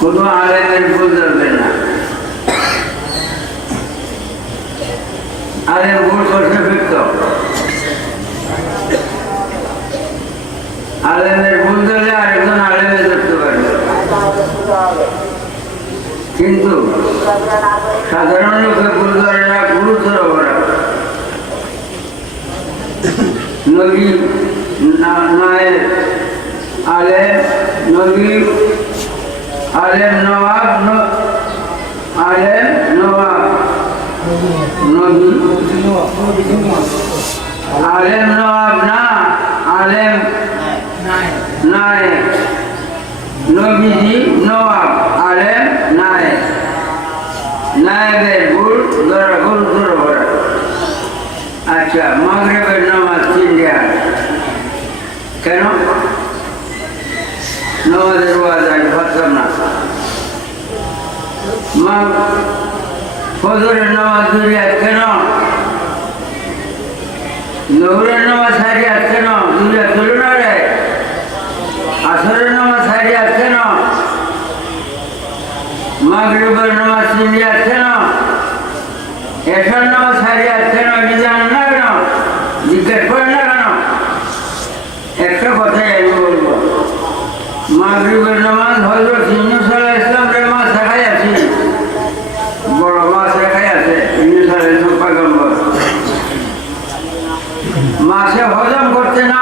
কোনো আলেমের ভুল ধরবে না। আলেম ভুল করতে ফিরত আলেমের ভুল ধরলে আরেকজন আলেমে ধরতে পারবে। কিন্তু সাধারণ লোকে ভুল ধরে না, গুরুতর অপরাধ নবী না- নায়েব, আলেম, নবী আলেম নবাব আলেম নবাব। নবী। আলেম নবাব না, আলেম নায়েব নবীজি নবাব, আলেম নায়েব নায়েবের ভুল ধরা ভুল ধরে ভরা। আচ্ছা মাগরেবের নামাজ তিন দেওয়া কেন? নামাজের ওয়াজ আমি ভাবতাম না। মা ফজরের নামাজ দুই আজকে কেন নহুরের নামাজ সারি আজকে কেন দুই রাত চলো না রে। আসরের নামাজ সারি আজকে কেন মাগরিবের নামাজ রাত কেন এসার নামাজ সারি রাত কেন এটা জানেন না কেন জিজ্ঞেস করেন না কেন একটা কথাই আমি বলব মাগরিবের নামাজ হজরত ইউনুস আলাহ ইসলামের মাছ দেখাই আছে বড় মাছ দেখাই আছে ইউনুস আলাহ ইসলাম পয়গম্বর মাছে হজম করতে না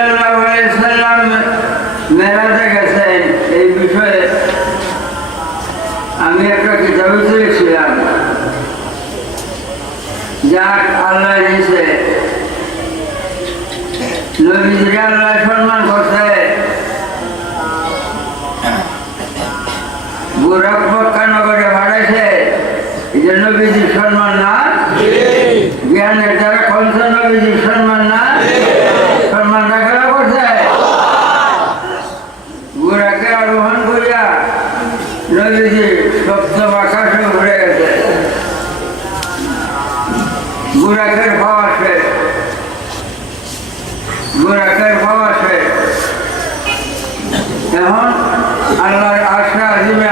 সাল্লাম মেরাজে গেছেন এই বিষয়ে আমি একটা কিতাবে লিখছিলাম যাক আল্লাহ দিয়েছে। নবীজিকে আল্লাহ সম্মান করছে। গোরখনগরে ভাড়াইছে এই যে নবীজির সম্মান না? জ্ঞানের দ্বারা কংস নবীজির সম্মান গোরাকের ভাব আসে গোরাকের ভাব আসে এখন আল্লাহর আশা আজিমে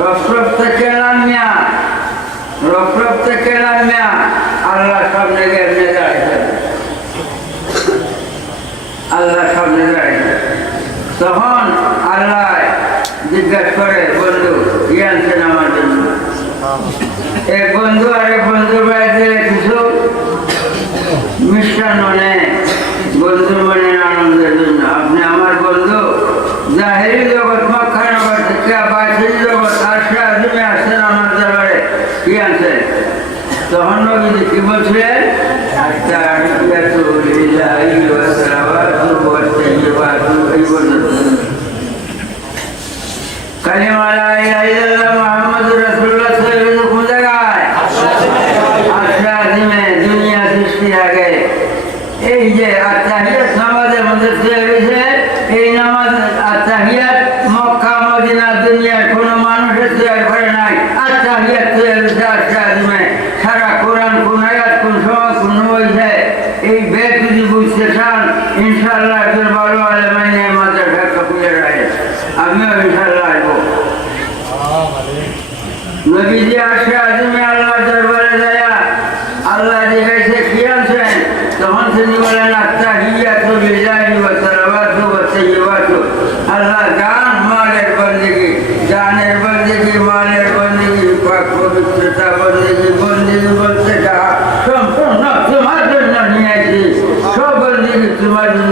রফ রফ থেকে নামিয়া রফ রফ থেকে নামিয়া আল্লাহ সামনে এমনি দাঁড়িয়েছে আল্লাহ সামনে দাঁড়িয়েছে তখন আল্লাহ জিজ্ঞাসা করে, বন্ধু কি আনছেন আমার জন্য? এক বন্ধু আরেক বন্ধুর বাড়িতে কিছু মিষ্টান্ন নেয় কালিমা লা ইলাহা التحيات لله والصلوات والسيئات अल्लाह जान मालिक बंदगी जाने बंदगी मालिक बंदगी पाक पवित्रता बंदगी बंदगी बोलते कहा तुम तुम ना तुम्हारे नहीं है जी सब बंदगी तुम्हारे